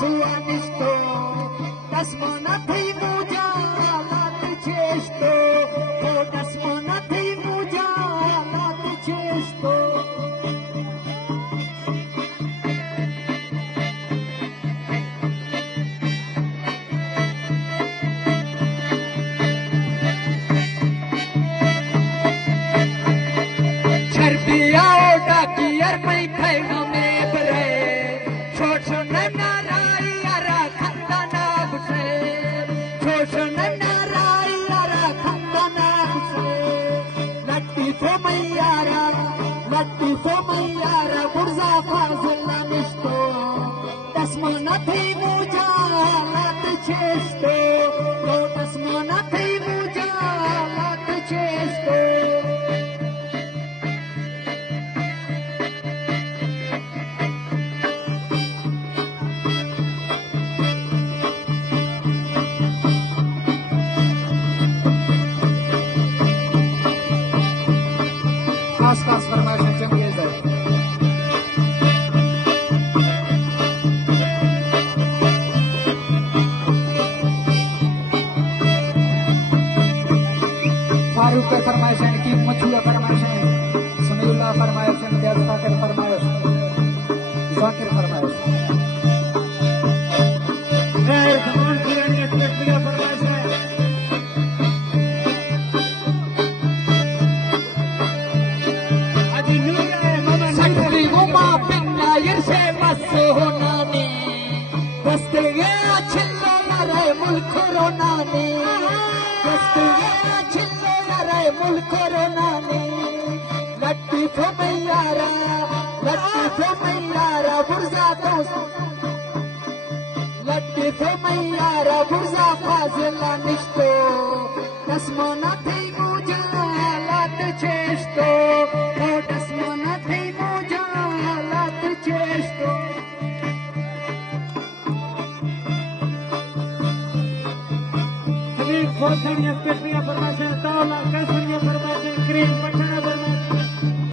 suanisto, das manatei muja lat chesto, oh das manatei muja lat chesto. Charbia oda kiyar mai phaiga me bre, chot narai ara khanda na bse, chot narai ara khanda na bse, latti fo maiyara burza fazla nisto, dasmana thei muja lat chesto, o dasmana thei muja lat chesto. खास फरमाइश चंगे जाए फारूक का फरमाइश है कि मछुआ फरमाइश है समीउल्लाह फरमाइश है देवता के फरमाइश जाकिर फरमाइश है जमान पुरानी स्पेशलिया फरमाइश है se maso nani dastege chillo nare mulk ronani dastege chillo nare mulk ronani latti fo maiyara burza tos latti fo maiyara burza fazla nishto dasmana thei muja lat chesto o dasmana thei muja lat chesto. Kami forsan ya spesifika farmasi tahu lah kasih ya farmasi krim